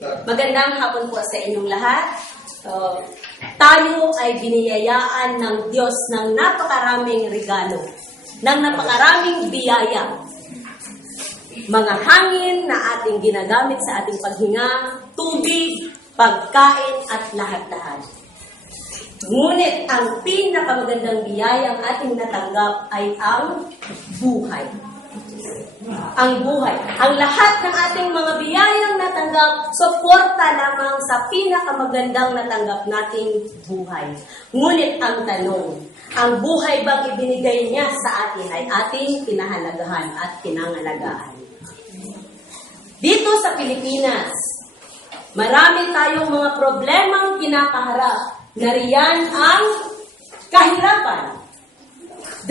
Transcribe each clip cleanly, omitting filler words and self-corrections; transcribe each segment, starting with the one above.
Magandang hapon po sa inyong lahat. Tayo ay biniyayaan ng Diyos ng napakaraming regalo, ng napakaraming biyaya. Mga hangin na ating ginagamit sa ating paghinga, tubig, pagkain at lahat-lahat. Ngunit ang pinakamagandang biyayang ating natanggap ay ang buhay. Ang buhay. Ang lahat ng ating mga biyayang natanggap, suporta lamang sa pinakamagandang natanggap nating buhay. Ngunit ang tanong, ang buhay bang ibinigay niya sa atin ay ating kinahalagahan at kinangalagaan? Dito sa Pilipinas, marami tayong mga problemang kinakaharap. Nariyan ang kahirapan,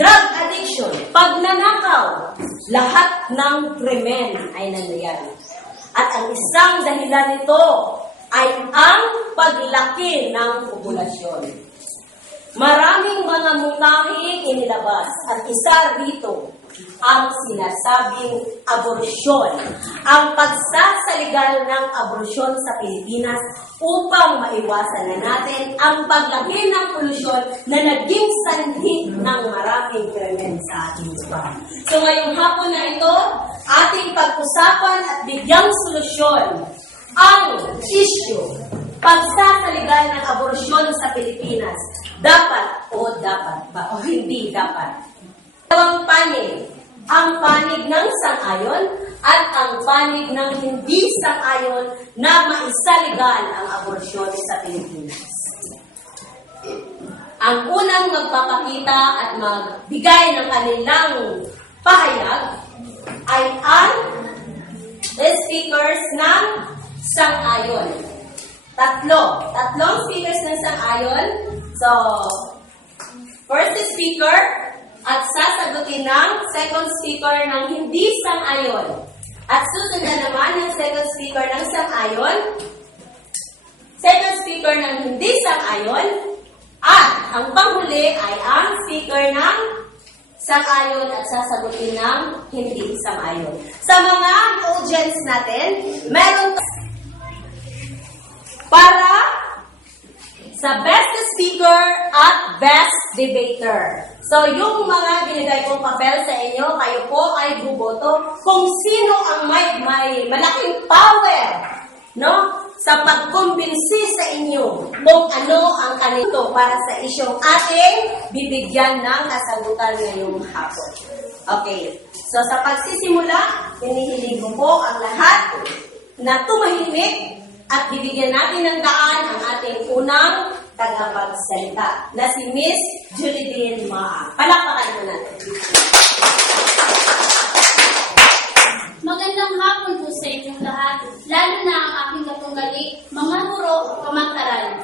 drug addiction, pagnanakaw, lahat ng krimen ay nangyayari. At ang isang dahilan nito ay ang paglaki ng populasyon. Maraming mga mungkahi inilabas at isa rito ang sinasabing aborasyon. Ang pagsasaligal ng aborasyon sa Pilipinas upang maiwasan na natin ang paglaki ng polusyon na naging sanhi ng maraming krimen sa ating lugar. So ngayong hapon na ito, ating pag-usapan at bigyang solusyon ang issue, pagsasaligal ng aborasyon sa Pilipinas. Dapat o dapat ba o hindi dapat? Dalawang panig, ang panig ng sang-ayon at ang panig ng hindi sang-ayon na maisaligal ang aborasyon sa Pilipinas. Ang unang magpapakita at magbigay ng kanilang pahayag ay ang speakers ng sang-ayon. Tatlong speakers ng sang-ayon. So, first speaker at sasagutin ng second speaker ng hindi sang-ayon. At susundan naman yung second speaker ng sang-ayon, second speaker ng hindi sang-ayon, at ang panghuli ay ang speaker ng sang-ayon at sasagutin ng hindi sang-ayon. Sa mga audience natin, meron para sa best speaker at best debater. So, yung mga binigay kong papel sa inyo, kayo po ay buboto kung sino ang may malaking power, no? Sa pagkumbinsi sa inyo kung ano ang kanito para sa isyong ating bibigyan ng kasagutan ngayong hapon. Okay. So, sa pagsisimula, hinihiling ko po ang lahat na tumahimik at bibigyan natin ng daan ang ating unang tagapagsalita na si Miss Julidine Maa. Palakpakan po natin. Magandang hapon po sa inyong lahat, lalo na ang aking katunggali, mga guro, kamag-aral.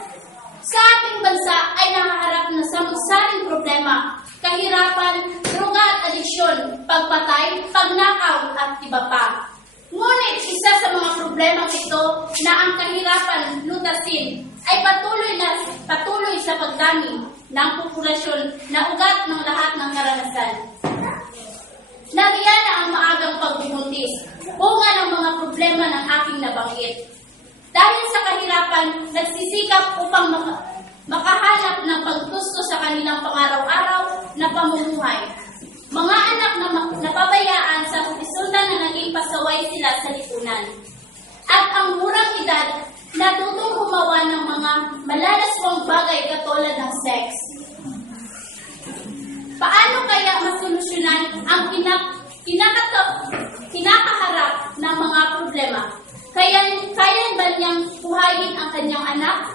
Sa ating bansa ay nakaharap na samot-saring problema, kahirapan, droga at adiksyon, pagpatay, pagnakaw at iba pa. Ngunit isa sa mga problemang ito na ang kahirapan lutasin ay patuloy sa pagdami ng populasyon na ugat ng lahat ng karanasan. Nariyan na ang maagang pagbubuntis, bunga ng mga problema ng aking nabanggit. Dahil sa kahirapan, nagsisikap upang makahanap ng paggusto sa kanilang pang-araw-araw na pamumuhay. Mga anak na napabayaan sa resulta na naging pasaway sila sa lipunan. At ang murang edad, natutong gumawa ng mga malalaswang bagay katulad ng sex. Paano kaya masolusyonan ang kinakaharap ng mga problema? Kaya ba niyang buhayin ang kanyang anak?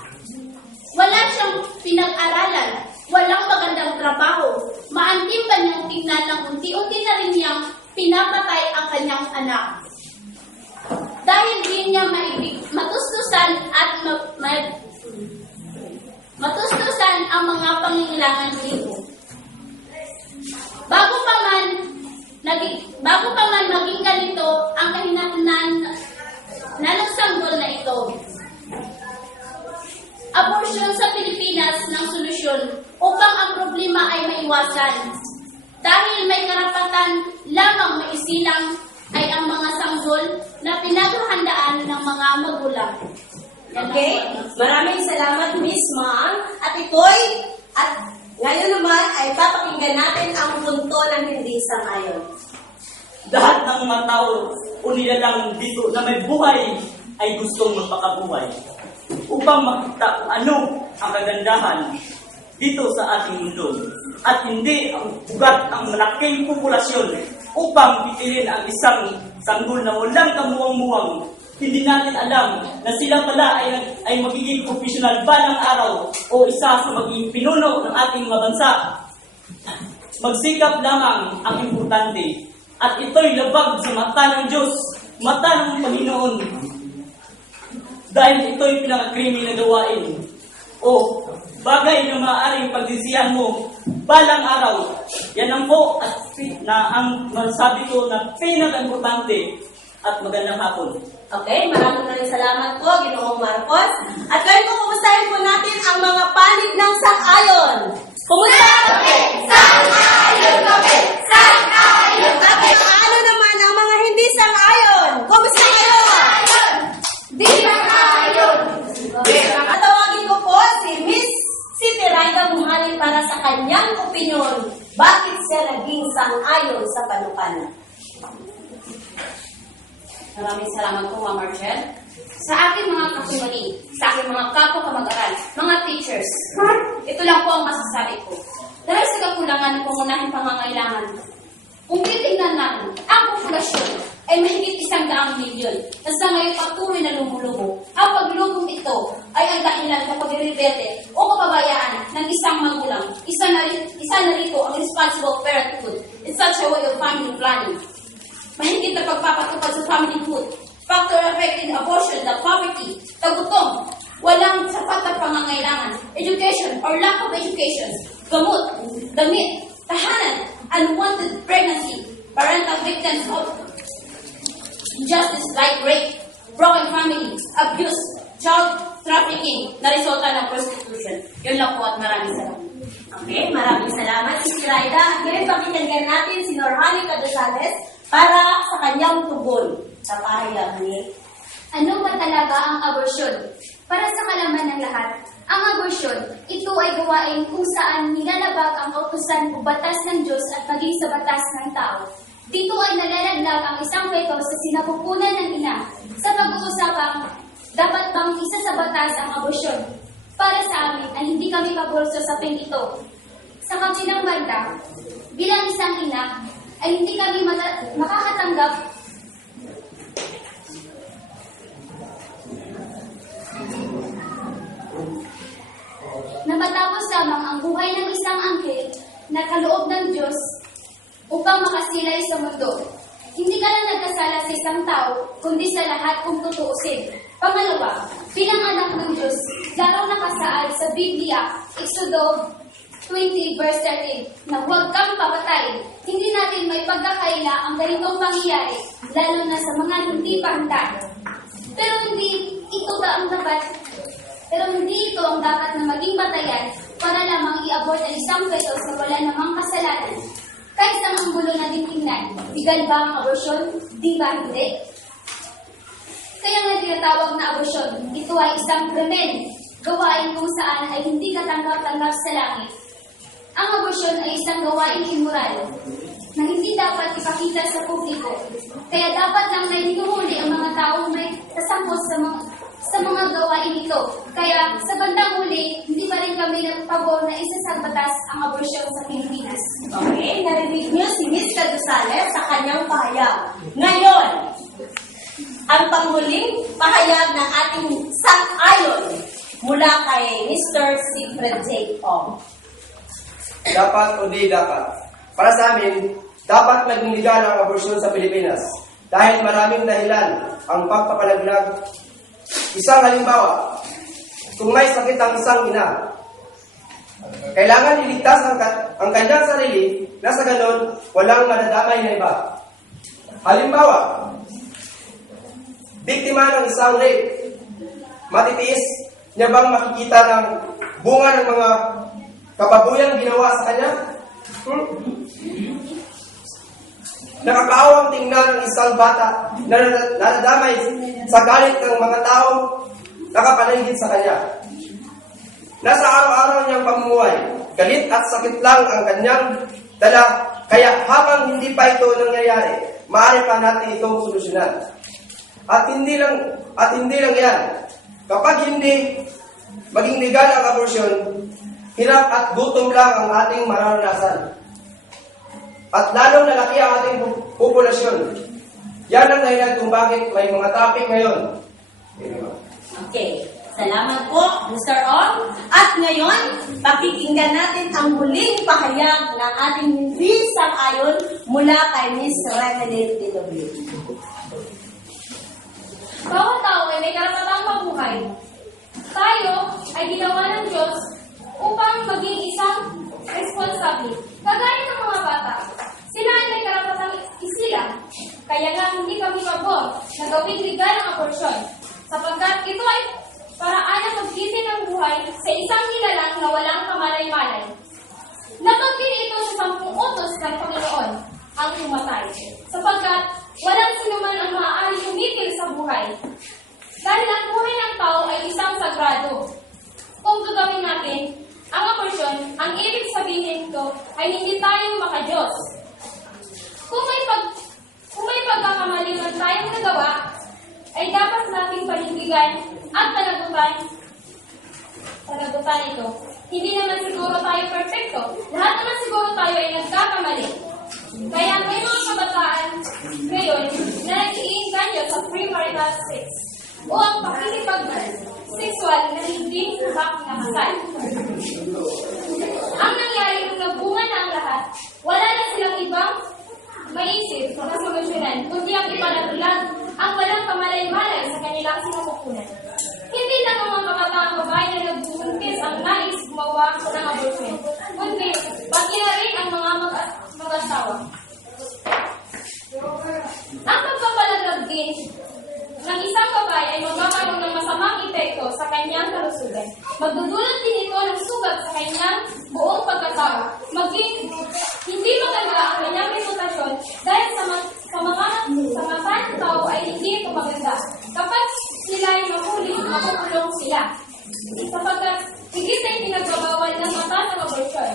Wala siyang pinag-aralan, walang magandang trabaho, maantim ba niyang tingnan ng unti-unti na rin niyang pinapatay ang kanyang anak? Dahil di niya matustusan at matustusan ang mga pangangailangan nito. Bago pa man maging ganito ang kahinatnan na nagsanggol na ito. Abortion sa Pilipinas ng solusyon upang ang problema ay maiwasan. Dahil may karapatan lamang maisilang ay ang mga sanggol na pinaghahandaan ng mga magulang. Okay? Maraming salamat, Miss Mang. At ngayon naman ay papakinggan natin ang punto ng hindi sang-ayon. Lahat ng mga tao o nilalang dito na may buhay ay gustong magpakabuhay upang makita kung ano ang kagandahan dito sa ating mundo at hindi ang ugat ang malaking populasyon upang pitilin ang isang sanggol na walang kamuwang-muwang. Hindi natin alam na sila pala ay magiging profesional balang araw o isa sa magiging pinuno ng ating mga bansa. Magsikap lamang ang importante at ito'y labag sa mata ng Diyos, mata ng Panginoon. Dahil ito'y pinakakrimi na gawain o bagay na maaaring pagdisihan mo balang araw. Yan ang po at na ang masabi ko na pinaka-importante at magandang hapon. Okay, maraming salamat po, Ginoong Marcos. At ngayon po, kumustahin po natin ang mga panig ng sang-ayon. Kumusta? Sang-ayon kami! Sang-ayon kami! Ano naman ang mga hindi sang-ayon? Kumusta kayo? Di sang-ayon! At tawagin ko po si Miss Siti Raida Bumali para sa kanyang opinyon. Bakit siya naging sang-ayon sa panukala? Maraming salamat po, Ma'am Marcel. Sa aking mga kakumani, sa aking mga kapwa kamag-aral, mga teachers, ito lang po ang masasabi ko. Dahil sa kakulangan ng pangunahing pangangailangan, kung titignan natin, ang populasyon ay mahigit 100 milyon na sa ngayon patuloy na lumulubo. Ang paglubog ito ay ang dahilan kapag rebelde o kapabayaan ng isang magulang. Isa na rito ang responsible parenthood in such a way of family planning. Mahigit na pagpapatupad sa familyhood, factor affecting abortion, the poverty, tagutom, walang sapat na pangangailangan, education or lack of education, gamot, damit, tahanan, unwanted pregnancy, parental victims of injustice like rape, broken family, abuse, child trafficking na resulta ng prostitution. Yun lang po at maraming salamat. Okay, maraming salamat, Siti Raida. Ngayon, pakinggan natin si Norhani Cadosales para sa kanyang tugon sa pahayag ni Ano ba talaga ang abortion? Para sa kalaman ng lahat, ang abortion, ito ay gawain kung saan nilalabag ang kautusan o batas ng Diyos at maging sa batas ng tao. Dito ay nalalaglag ang isang feto sa sinapupunan ng ina sa pag-uusapang dapat bang isa sa batas ang abortion. Para sa amin ay hindi kami pabor sa usapin ito. Sa kabilang banda, bilang isang ina, ay hindi kami makakatanggap na matapos lamang ang buhay ng isang anghel na kaloob ng Diyos upang makasilay sa mundo. Hindi ka lang nagkasala sa isang tao, kundi sa lahat kung tutuusin. Pangalawa, bilang anak ng Diyos, laraw nakasaad sa Biblia, Exodo 20 verse 13, na huwag kang papatay. Hindi natin may pagkakaila ang ganitong pangyayari, lalo na sa mga hindi pa handa. Pero hindi ito ang dapat na maging batayan para lamang i-abort ang isang fetus na wala namang kasalanan. Kahit sa ang gulo na tingnan, legal ba ang abortion? Di ba hindi? Kaya nga tinatawag na abortion, ito ay isang krimen, gawain kung saan ay hindi katanggap-tanggap sa langit. Ang abortion ay isang gawain immoral na hindi dapat ipakita sa publiko. Kaya dapat lang na hinuhuli ang mga taong may kasangkot sa mga gawain ito. Kaya sa bandang huli, hindi pa rin kami nagpabor na isa sa batas ang abortion sa Pilipinas. Okay, narinig niyo si Miss Cadosales sa kanyang pahayag. Ngayon, ang panghuling pahayag ng ating sang-ayon mula kay Mr. Sigfred J. Ong. Dapat o di dapat. Para sa amin, dapat maging legal ang abortion sa Pilipinas dahil maraming dahilan ang pagpapalaglag. Isang halimbawa, kung may sakit ang isang ina, kailangan iligtas ang kanyang sarili na sa ganon walang madadamay na iba. Halimbawa, biktima ng isang rape, matitiis niya bang makikita ng bunga ng mga kababuyang ginawa sa kanya? Nakakaawang tingnan ang isang bata na nadadamay sa galit ng mga taong nakapaligid sa kanya. Nasa araw-araw niyang pamumuhay, galit at sakit lang ang kanyang dala, kaya habang hindi pa ito nangyayari, maaari pa natin itong solusyonan. At hindi lang yan. Kapag hindi maging legal ang abortion, hirap at gutom lang ang ating mararanasan. At lalong lalaki ang ating populasyon. Yan ang dahilan kung bakit may mga topic ngayon. Okay. Salamat po, Mr. Ong. At ngayon, pakikinggan natin ang muling pahayag ng ating hindi sang-ayon mula kay Miss Remelin D.W. Bawat tao ay may karapatang mabuhay. Tayo ay ginawa ng Diyos upang maging isang responsable. Kagaya ng mga bata, sila ay may karapatang isilang. Kaya nga hindi kami pabor na gawing legal ang abortion, sapagkat ito ay paraan ng pagkisi ng buhay sa isang nilalang na walang kamalay-malay. Nabanggit ito sa 10 utos ng Panginoon ang pumatay, sapagkat walang sinuman ang maaaring humipil sa buhay. Dahil ang buhay ng tao ay isang sagrado. Kung gagawin natin ang abortion, ang ibig sabihin ko ay hindi tayo maka-Diyos. Kung may pagkakamali man tayong nagawa, ay dapat nating panindigan at panagutan ito. Hindi naman siguro tayo perfecto. Lahat naman siguro tayo ay nagkakamali. Kaya may mga kabataan ngayon na nag-iinganyo sa premarital sex o ang pakikipag-sexual na hindi nakakasal. Ang nangyari kung nagbunga na ang lahat, wala na silang ibang maisip na solusyonan, kundi ang ipanatulag ang walang kamalay-malay sa kanilang sinukukunan. Hindi lang ang mga makataang babae na nagbubuntis ang nais gumawa ng abortion, kundi pati na rin ang mga mag-asawa. Ang pagpapalaglag din ng isang babae ay magkakaroon ng masamang epekto sa kanyang kalusugan. Magdudulot din ito ng sugat sa kanyang buong pagkatao. Maging hindi maganda ang kanyang reputasyon dahil sa mata ng tao ay hindi ito maganda. Kapag sila ay mahuli, makukulong sila. Sapagkat higit ay pinagbabawal ng mata ng abortion.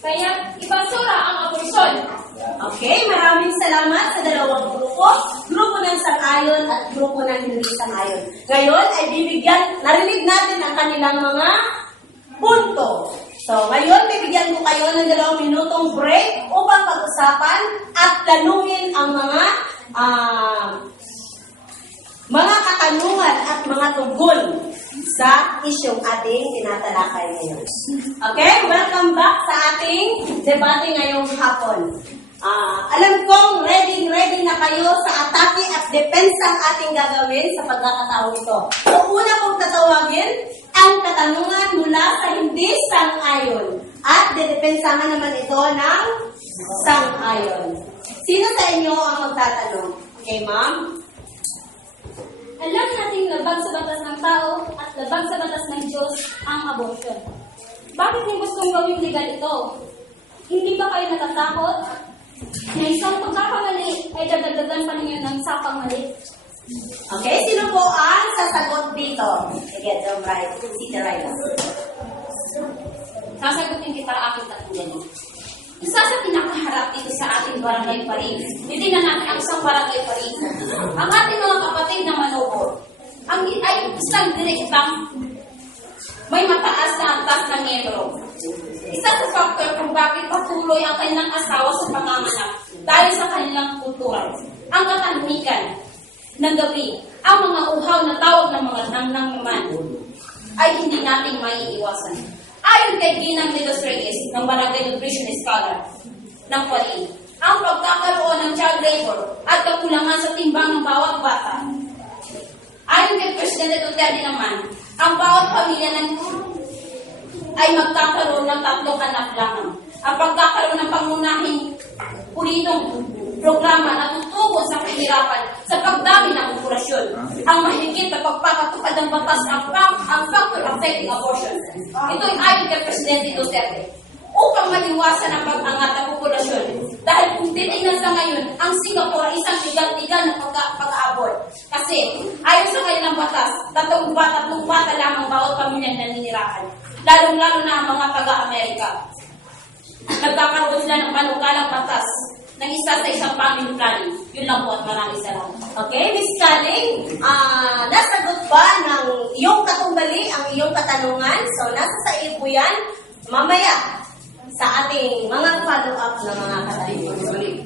Kaya ibasura ang abortion. Okay, maraming salamat sa dalawang grupo ng sang-ayon at grupo ng hindi sang-ayon. Ngayon ay narinig natin ang kanilang mga punto. So, ngayon bibigyan ko kayo ng 2 minutong break upang pag-usapan at tanungin ang mga katanungan at mga tugon sa isyong ating tinatalakay ngayon. Okay, welcome back sa ating debate ngayong hapon. Alam kong ready na kayo sa atake at depensa ang ating gagawin sa pagkakataon ito. So, una kong tatawagin ang katanungan mula sa hindi sang-ayon at dedepensahan naman ito ng sang-ayon. Sino sa inyo ang magtatanong? Okay, ma'am? Alam nating labag sa batas ng tao at labag sa batas ng Diyos ang abortion. Bakit niyo gustong gawing legal ito? Hindi ba kayo natatakot na isang pagkakamali ay dadagdagan pa ninyo ng isa pang mali? Okay, sino po ang sasagot dito? Sige, John Brian. Si Terayla. Sasagutin kita aking tatlong. Isa sa pinakaharap dito sa ating barangay Paris, hindi na natin ang isang barangay Paris. Ang ating mga kapatid na Manobo, ay isang direktang may mataas na antas ng miyembro. Isa sa factor kung bakit patuloy ang kanilang asawa sa panganganak dahil sa kanilang kultura. Ang katahimikan ng gabi, ang mga uhaw na tawag ng mga nangnang naman ay hindi natin maiiwasan. Ayon kay Ginang de los Reyes ng Barangay Nutrition Scholar ng Paris, ang pagkakaroon ng child labor at kakulangan sa timbang ng bawat bata. Ayon kay Presidente Duterte naman, ang bawat pamilya ay magkakaroon ng 3 anak lamang. Ang pagkakaroon ng pangunahing pulitong programa na tutugon sa kahirapan sa pagdami ng populasyon. Ang mahigit na pagpapatupad ng batas ang factor affecting abortion. Ito ay ayon kay Presidente Duterte. upang maiwasan ang pag-angat ng populasyon. Dahil kung titignan sa ngayon, ang Singapore ay isang legal na pag-aabort. Kasi ayon sa kanilang batas, 3 bata lamang bawat pamilya na naninirahan. Lalong-lalo na ang mga taga-Amerika. Nagkakaroon sila ng panukalang batas ng isa sa isang family planning. Yun lang po at maraming salamat. Okay, Miss Kaling, nasagot ba ng iyong katumbali ang iyong katanungan? So, nasa sa iyo po yan mamaya sa ating mga follow-up na mga katanungan.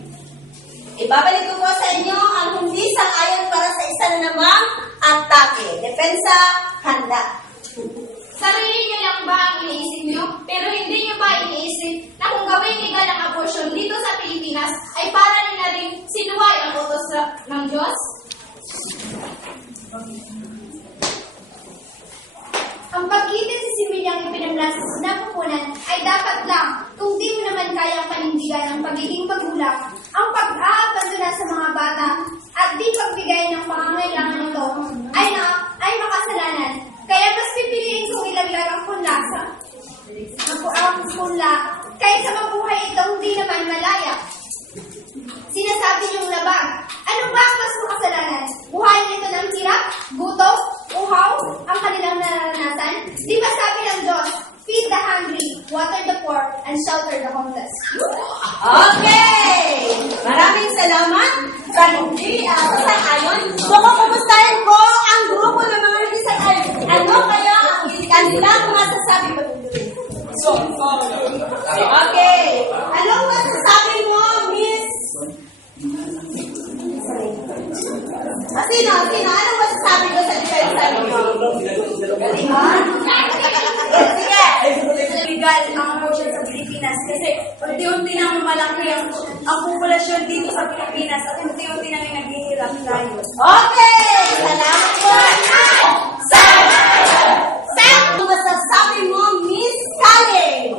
Ibabalik ko po sa inyo ang hindi sang-ayon para sa isa na namang atake. Depensa, handa. Sarili niyo lang ba ang iniisip niyo? Pero hindi niyo ba iniisip na kung gawing legal ang abortion dito sa Pilipinas ay para nila rin sinuway ang utos ng Diyos? Ang pag-ibig sa similyang ipinamlas sa sinapupunan ay dapat lang kung di mo naman kayang panindigan ang pagiging magulang, ang pag-aabandona sa mga bata at di pagbigay ng pangangailangan nito ay makasalanan. Kaya mas pipiliin kong ilaglag ang punla kaysa mabuhay itong hindi naman malaya. Sinasabi niyong labag. Ano ba ang mas makasalanan? Buhayin nito ng hirap, gutom, uhaw, ang kanilang nararanasan? Di ba sabi ng Diyos, feed the hungry, water the poor, and shelter the homeless? Okay! Maraming salamat sa hindi sang-ayon. So, kumustahin ko ang grupo ng mga hindi sang-ayon. Ano kaya ang kanilang masasabi mo? Okay. Anong masasabi mo, Miss? Sino? Anong masasabi mo sa depensa mo? Sige. Legal ang abortion sa Pilipinas kasi unti-unti nang malaki ang populasyon dito sa Pilipinas at unti-unti nang naghihirap tayo. Okay! Salamat po! Ano masasabi mo, Miss Kaling?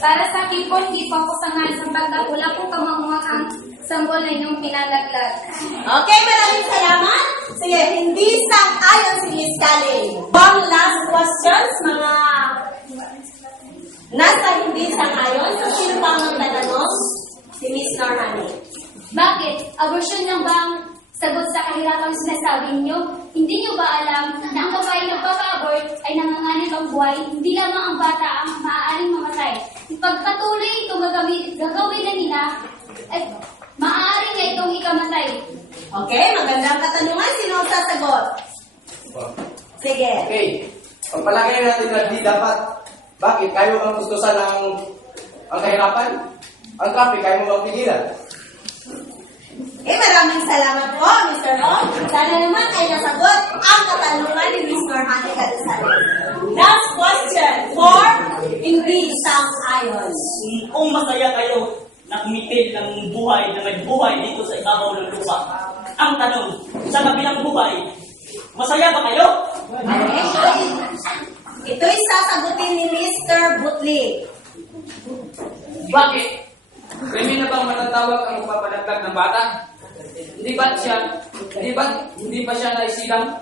Para sa akin po, hindi po ako sanay sa pagkakula po kamangmakang sambol na inyong pinalaglag. Okay, maraming salamat. Sige, hindi sang-ayon si Miss Kaling. One last questions, mga nasa hindi sang-ayon. So, sino pa ang tatanong? Si Miss Norhani. Bakit? Abortion lang ba ang sagot sa kahirapang sinasabi niyo? Hindi niyo ba alam na ang babae na pag-abort ay nanganganib ang buhay, hindi lamang ang bata ang maaaring mamatay. Pagpatuloy itong gagawin na nila, ay maaari na itong ikamatay. Okay, magandang katanungan. Sino ang sasagot? Sige. Okay. Ang palagay natin na di dapat. Bakit? Kayo ang gustusan ang kahirapan? Ang traffic, kayo mo bang pigilan? Maraming salamat po, Mr. Ong. Sana naman ay nasagot ang katanungan ni Miss Norhani Cadesales. Last question for hindi sang-ayon. Kung masaya kayo na kumitil ng buhay na may buhay dito sa ibabaw ng lupa, ang tanong, sa kabilang buhay, masaya ba kayo? Ito'y sasagutin ni Mr. Butli. Bakit? Krimen na bang matatawag ang magpapalaglag ng bata? Hindi ba siya naisilang?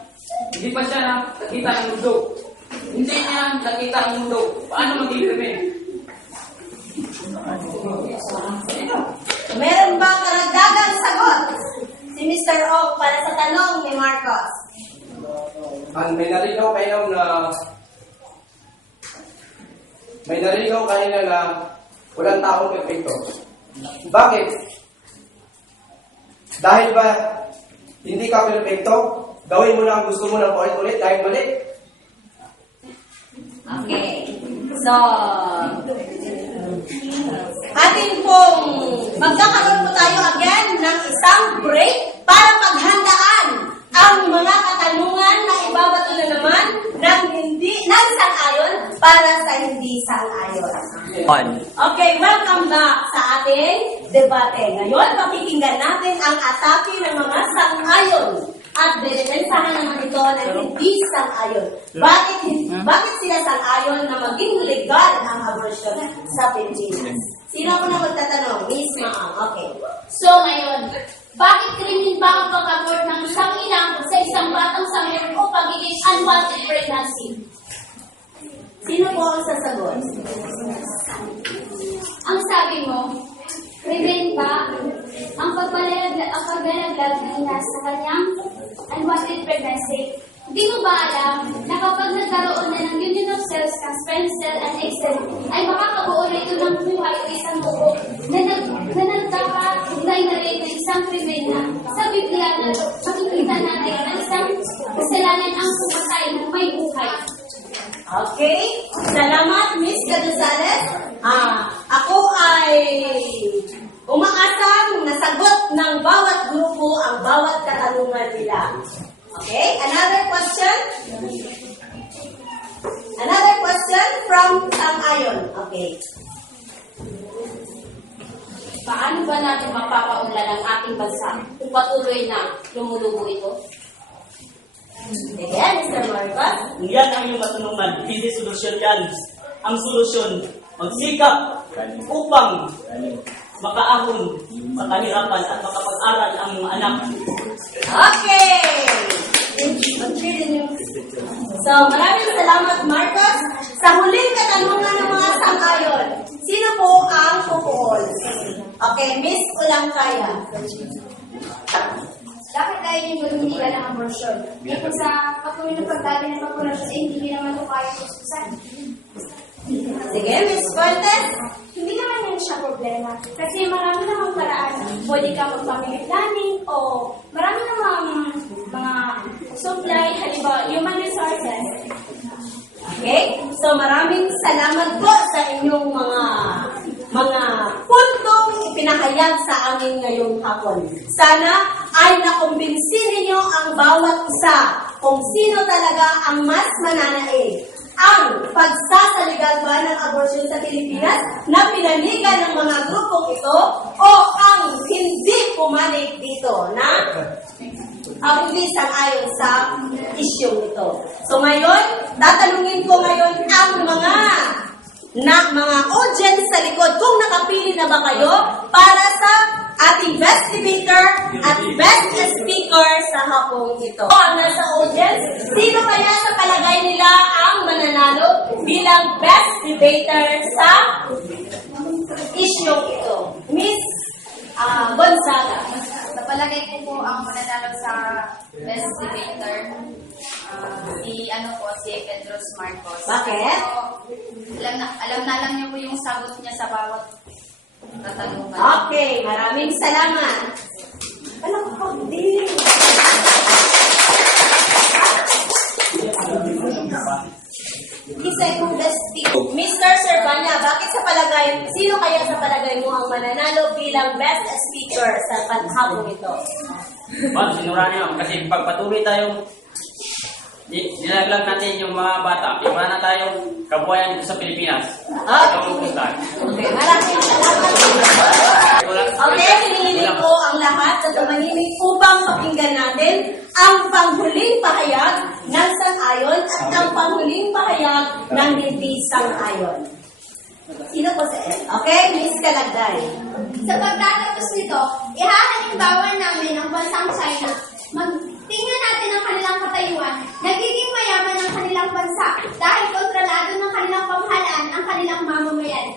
Hindi pa siya nakita ng mundo? Hindi niya nakita ang mundo. Paano maging krimen? Meron bang karagdagang sagot? Si Mr. Ong para sa tanong ni Marcos. May narigaw kanina na walang taong perfecto. Bakit? Dahil ba hindi ka perfecto, gawin mo na ang gusto mo ng ulit-ulit dahil mali? Okay. So, atin pong magkakaroon po tayo again ng isang break para paghandaan ang mga katanungan na ibabato na naman ng sang-ayon para sa hindi sang-ayon. Okay, welcome back sa ating debate. Ngayon, pakikinggan natin ang atake ng mga sang-ayon at dedepensahan naman ito ng hindi sang-ayon. Bakit sila sang-ayon na maging legal ang abortion sa Pilipinas? Sino ko na magtatanong? Miss Maang. Okay. So ngayon, bakit krimen ba ang pag-abort ng isang ina sa isang batang sanggol o pagiging unwanted pregnancy? Sino po ang sasagot? Pilipinas sa kanyang unwanted pregnancy. Di mo ba alam na kapag nagkaroon na ng union of cells ng sperm cell and egg cell, ay makakabuo na ito ng buhay o isang buo na nagkakaugnay na rin ng isang krimen na sa Biblia na makikita natin na isang kasalanan ang pumatay ng may buhay. Okay? Salamat, Miss Caduzales. Ako ay umaasang nasagot ng bawat grupo ang bawat katanungan nila. Okay? Another question? Another question from Sang-ayon. Okay. Paano ba natin mapapaunlad ang ating bansa kung patuloy na lumulubo ito? Sige, Mr. Marcos. Kung yan ang iyong katanungan, hindi solusyon yan. Ang solusyon, magsikap upang makaahon, makahirapan at makapag-aral ang mga anak. Okay! So, maraming salamat, Marcos. Sa huling katanungan ng mga sang-ayon, sino po ang pupuol? Okay, Miss Ulangkaya. Bakit tayo yung gulong-liga ng abortion? Eh kung sa patuloy na pagdabi ng populasyon, eh hindi naman ito kaya kuskusan. Sige, Miss Cortez. Hindi naman yan siya problema. Kasi marami namang paraan. Pwede ka mag-family planning o marami namang mga supply, halimbawa, human resources. Okay? So, maraming salamat po sa inyong mga puntong ipinahayag sa amin ngayong hapon. Sana ay nakumbinsi ninyo ang bawat isa kung sino talaga ang mas mananaig. Ang pagsasaligal ba ng abortion sa Pilipinas na pinanigan ng mga grupong ito o ang hindi pumanig dito na hindi sang-ayon sa isyong ito. So ngayon, tatanungin ko ngayon ang mga audience sa likod kung nakapili na ba kayo para sa ating best debater at best speaker sa hapong ito. O ang nasa audience, sino kaya sa palagay nila ang mananalo bilang best debater sa isyong ito? Miss Gonzaga. Sa palagay ko po ang mananalo sa best debater, si Pedros Marcos. Bakit? Alam na lang niyo po yung sagot niya sa bawat katanungan. Okay, maraming salamat. Alam ko, di. Isa kong best speaker. Mr. Servania, bakit sa palagay, sino kaya sa palagay mo ang mananalo bilang best speaker sa panghapon ito? Sinuraan niyo kasi pagpatuloy tayong nilaglag natin yung mga bata. Wala na tayong kabuhayan dito sa Pilipinas. Okay, maraming salamat. Okay, hinihili ko ang lahat sa tumahimik upang pakinggan natin ang panghuling pahayag ng sang-ayon at ang panghuling pahayag ng hindi sang-ayon. Sino po sa Okay, Miss Kalagday. Sa pagtatapos nito, ihahalimbawa namin ang bansang China. Tingnan natin ang kanilang katayuan. Nagiging mayaman ang kanilang bansa dahil kontrolado ng kanilang pamahalaan ang kanilang mamamayan.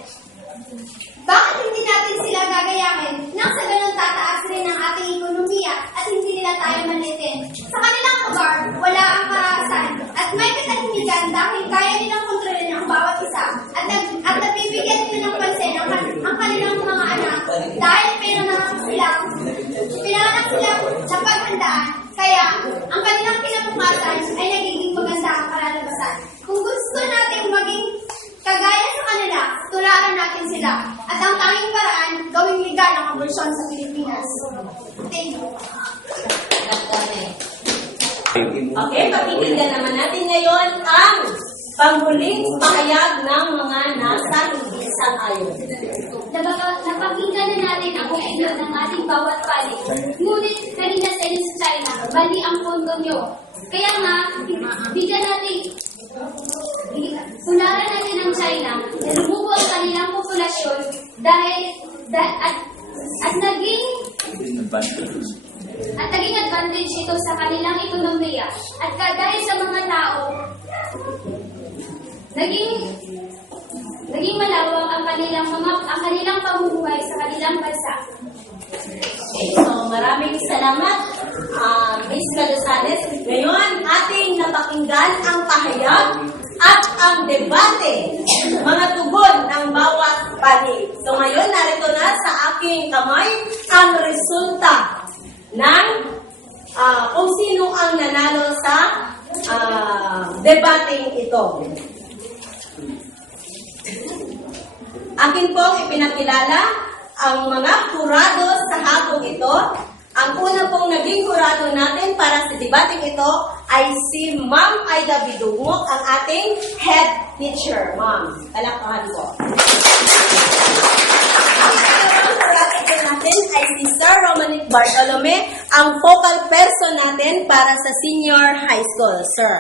Bakit hindi natin sila gagayahin nang sa ganun tataas rin ang ating ekonomiya at hindi nila tayo malitin? Sa kanilang lugar, wala ang karahasan at may katahimikan dahil kaya nilang kontrolin ang bawat isa at nabibigyan nila ng pansin ang kanilang mga anak dahil pinanganak sila sa paghandaan. Kaya, ang kanilang kinabukasan ay nagiging maganda ang kalalabasan. Kung gusto natin maging kagaya sa kanila, tularan natin sila. At ang tanging paraan, gawing legal ang abortion sa Pilipinas. Thank you. Okay, pakikinggan naman natin ngayon ang panghuling pahayag ng mga nasa hindi sang-ayon. Napakinggan na natin ang opinion ng ating bawat panig. Ngunit kanina sa inyo sa China, bali ang pondo nyo. Kaya nga, bigyan natin, tularan natin ang China na lumubo ang kanilang populasyon at naging advantage ito sa kanilang ekonomiya. At dahil sa mga tao, naging malawak ang kanilang pamumuhay sa kanilang bansa. Okay, so maraming salamat, Miss Calusanes. Ngayon, ating napakinggan ang pahayag at ang debate, mga tugon ng bawat panig. So ngayon, narito na sa aking kamay ang resulta ng kung sino ang nanalo sa debating ito. Akin pong ipinakilala ang mga kurado sa hapong ito. Ang una pong naging kurado natin para sa debating ito ay si Ma'am Aida Bidungok, ang ating head teacher. Ma'am, palakpakan po. Ang ikalawang kurado po natin ay si Sir Romanic Bartolome, ang focal person natin para sa senior high school. Sir.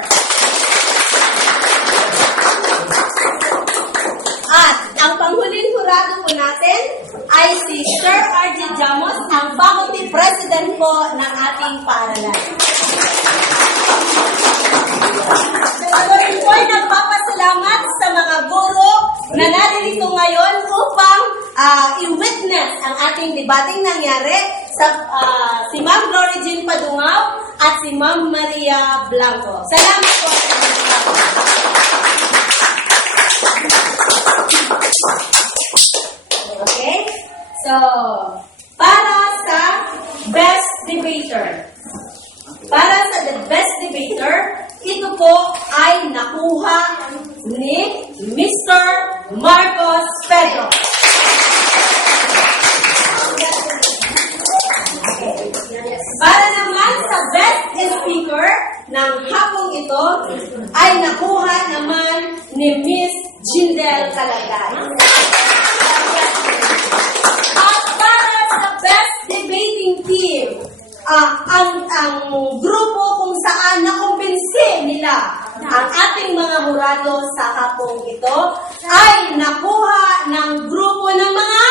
At ang panghuling kurado po natin ay si Sir R.J. Jamos, ang faculty president po ng ating paaralan. Ako rin po ay nagpapasalamat sa mga guro na naririto ngayon upang i-witness ang ating debating nangyari sa si Ma'am Glory Jean Padungaw at si Ma'am Maria Blanco. Salamat po sa mga. Okay? So, para sa best debater. Para sa the best debater, ito po ay nakuha ni Mr. Marcos Pedro. Para naman sa best speaker ng hapong ito ay nakuha naman ni Miss Jindel Calagay. At para sa best debating team, ang grupo kung saan nakumbinsi nila ang ating mga hurado sa hapong ito ay nakuha ng grupo ng mga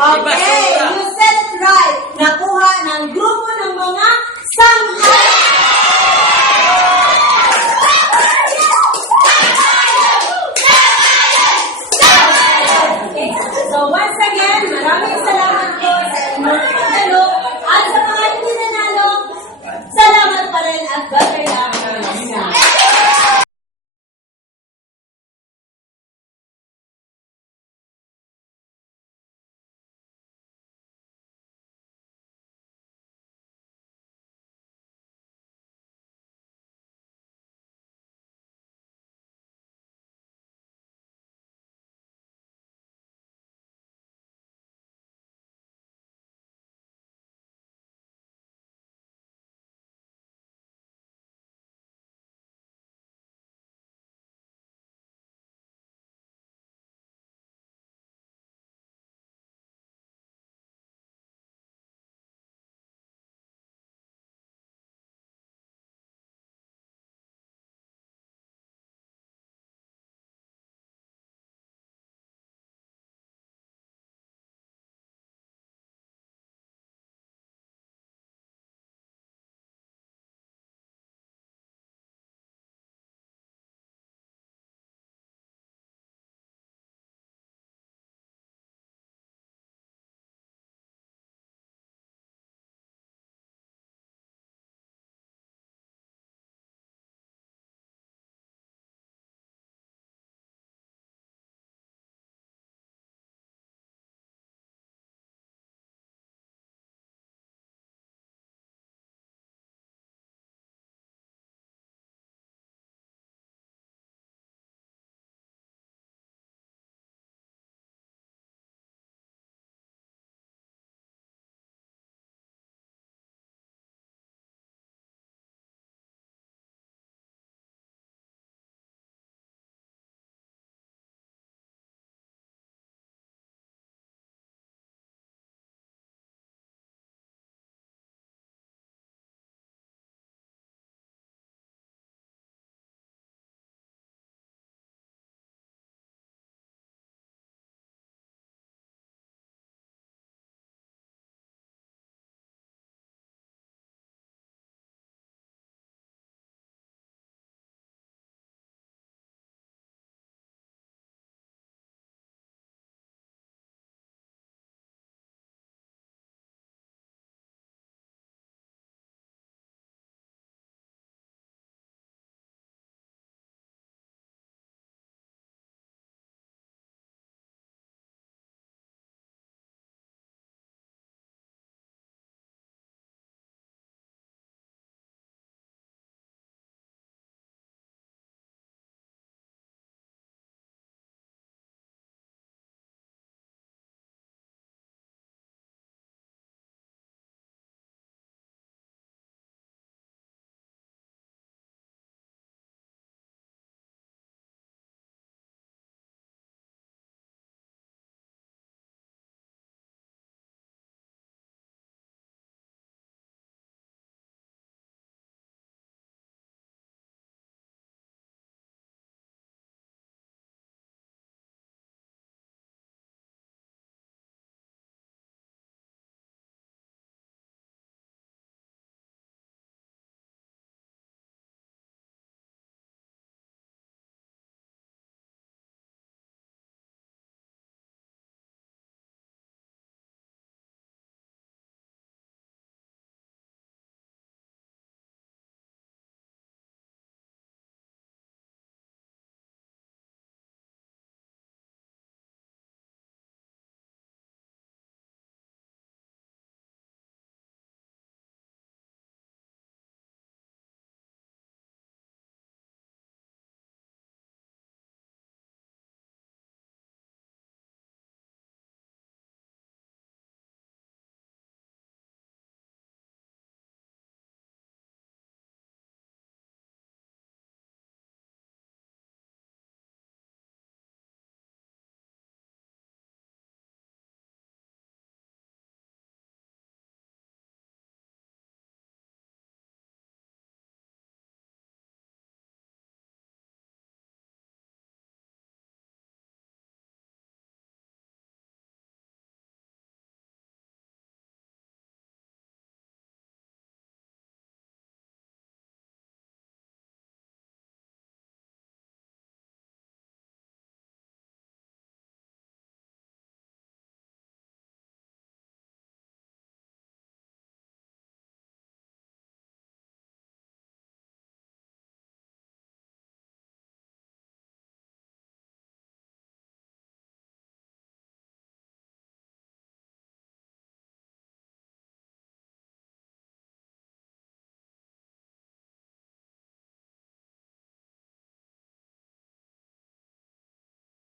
okay, you said it right. Nakuha ng grupo ng mga sanghay. Okay. So once again, maraming salamat po sa inyong pagdalo at sa mga hindi nanalo. Salamat pa rin at God